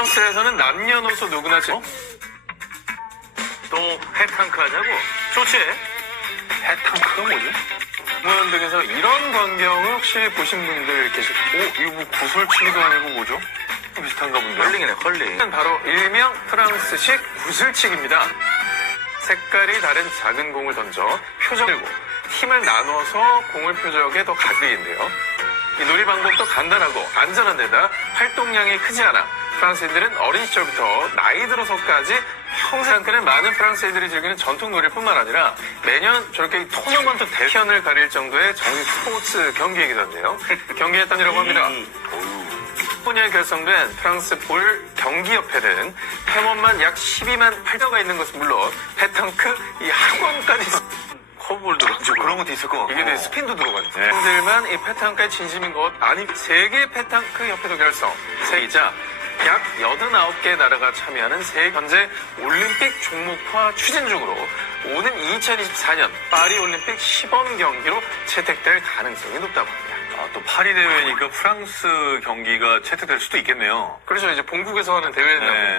프랑스에서는 남녀노소 누구나 지- 어? 또 해탕크 하자고? 좋지? 해탕크가 뭐죠? 무연 등에서 이런 광경을 혹시 보신 분들 계실 오 이거 뭐 구슬치기도 아니고 뭐죠? 비슷한가 본데요? 컬링이네 컬링 이건 바로 일명 프랑스식 구슬치기입니다. 색깔이 다른 작은 공을 던져 표적을 고 힘을 나눠서 공을 표적에 더 가리인데요. 이 놀이 방법도 간단하고 안전한 데다 활동량이 크지 않아 프랑스인들은 어린 시절부터 나이 들어서까지 평생 그는 많은 프랑스인들이 즐기는 전통 놀이일 뿐만 아니라 매년 저렇게 토너먼트 대현을 가릴 정도의 정식 스포츠 경기이기도 한데요. 경기에 따니라고 합니다. 음. 2015년 결성된 프랑스 볼 경기협회는 회원만 약 12만 800가 있는 것은 물론 페탕크 이 학원까지 있- 커브볼도 던지고 그런 것도 있을 것 같고 이게 내 스핀도 들어가죠. 네. 팬들만 이 페탕크에 진심인 것 아니 세계 페탕크 협회도 결성 세이자 약 89개 나라가 참여하는 세 현재 올림픽 종목화 추진 중으로 오는 2024년 파리 올림픽 시범 경기로 채택될 가능성이 높다고 합니다. 아, 또 파리 대회니까 프랑스 경기가 채택될 수도 있겠네요 그래서 이제 본국에서 하는 대회다 네.